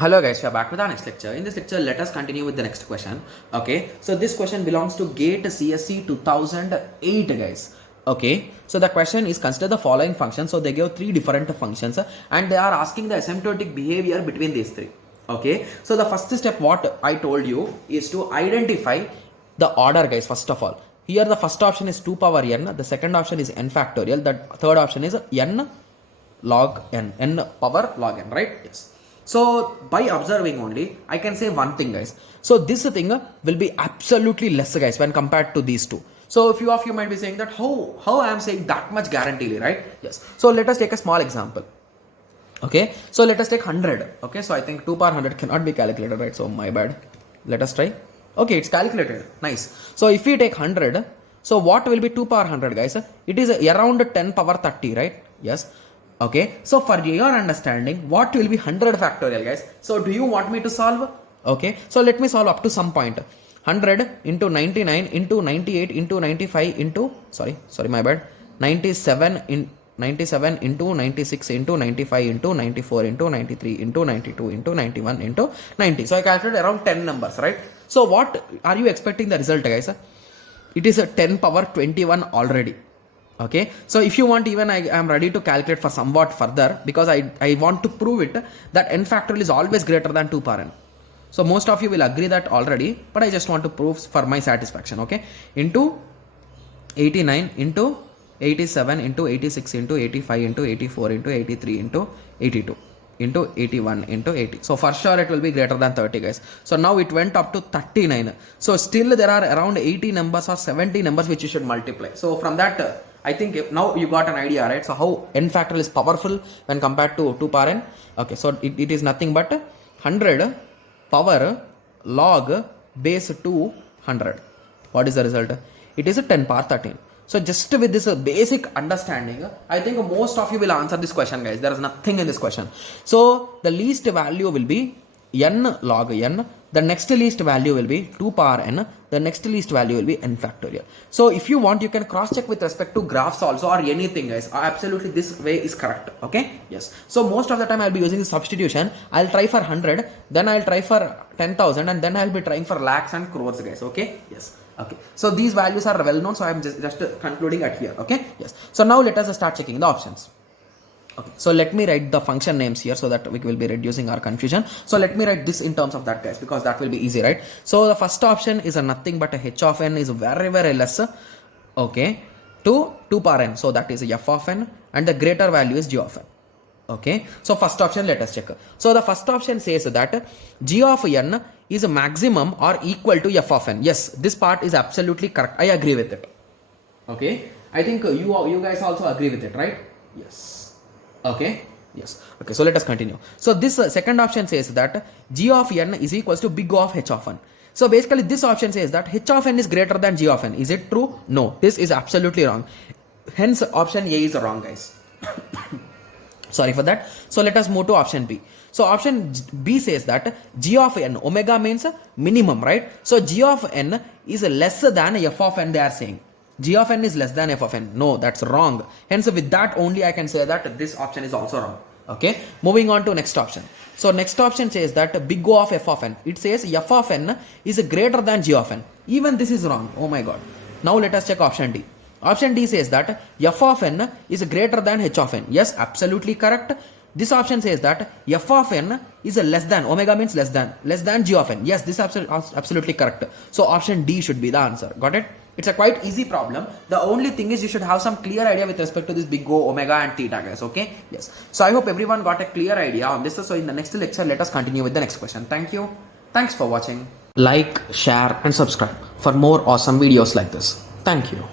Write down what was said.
Hello guys, we are back with our next lecture. In this lecture, let us continue with the next question. Okay, so this question belongs to GATE CSE 2008 guys. Okay, so the question is consider the following functions. So they give three different functions and they are asking the asymptotic behavior between these three. Okay, so the first step what I told you is to identify the order guys. First of all, here the first option is 2 power n, the second option is n factorial, the third option is n log n power log n, right? Yes. So by observing only, I can say one thing guys. So this thing will be absolutely less guys when compared to these two. So a few of you might be saying that how I am saying that much guaranteely, right? Yes. So let us take a small example. Okay. So let us take 100. Okay. So I think 2 power 100 cannot be calculated, right? So my bad. Let us try. Okay. It's calculated. Nice. So if we take 100, so what will be 2 power 100 guys? It is around 10 power 30, right? Yes. Okay, so for your understanding, what will be 100 factorial guys? So do you want me to solve? Okay, so let me solve up to some point. 100 into 99 into 98 into 95 into, sorry my bad, 97 into 96 into 95 into 94 into 93 into 92 into 91 into 90. So I calculated around 10 numbers, right? So what are you expecting the result guys? It is a 10 power 21 already. Okay, so if you want, even I am ready to calculate for somewhat further because I want to prove it that n factorial is always greater than 2 power n. So most of you will agree that already, but I just want to prove for my satisfaction. Okay, into 89 into 87 into 86 into 85 into 84 into 83 into 82 into 81 into 80. So for sure it will be greater than 30 guys. So now it went up to 39. So still there are around 80 numbers or 70 numbers which you should multiply. So from that I think now you got an idea, right? So how n factorial is powerful when compared to 2 power n. Okay, so it is nothing but 100 power log base 200. What is the result? It is a 10 power 13. So just with this basic understanding, I think most of you will answer this question guys. There is nothing in this question. So the least value will be n log n. The next least value will be 2 power n. The next least value will be n factorial. So if you want, you can cross check with respect to graphs also or anything guys. Absolutely this way is correct. Okay. Yes. So most of the time I'll be using the substitution. I'll try for 100. Then I'll try for 10,000 and then I'll be trying for lakhs and crores guys. Okay. Yes. Okay. So these values are well known. So I'm just concluding at here. Okay. Yes. So now let us start checking the options. Okay, so let me write the function names here so that we will be reducing our confusion. So let me write this in terms of that guys because that will be easy, right? So the first option is a nothing but a h of n is very less, okay, to 2 power n. So that is f of n and the greater value is g of n. Okay, so first option let us check. So the first option says that g of n is a maximum or equal to f of n. Yes, this part is absolutely correct. I agree with it. Okay, I think you guys also agree with it, right? Yes. Okay. Yes. Okay. So let us continue. So this second option says that g of n is equals to big O of h of n. So basically this option says that h of n is greater than g of n. Is it true? No. This is absolutely wrong. Hence option A is wrong guys. Sorry for that. So let us move to option B. So option B says that g of n, omega means minimum, right? So g of n is less than f of n they are saying. G of n is less than f of n. No, that's wrong. Hence with that only I can say that this option is also wrong. Okay. Moving on to next option. So next option says that big O of f of n. It says f of n is greater than g of n. Even this is wrong. Oh my god. Now let us check option D. Option D says that f of n is greater than h of n. Yes, absolutely correct. This option says that f of n is less than, omega means less than g of n. Yes, this is absolutely correct. So option D should be the answer. Got it? It's a quite easy problem. The only thing is you should have some clear idea with respect to this big O, omega and theta guys. Okay. Yes. So I hope everyone got a clear idea on this. So in the next lecture, let us continue with the next question. Thank you. Thanks for watching. Like, share and subscribe for more awesome videos like this. Thank you.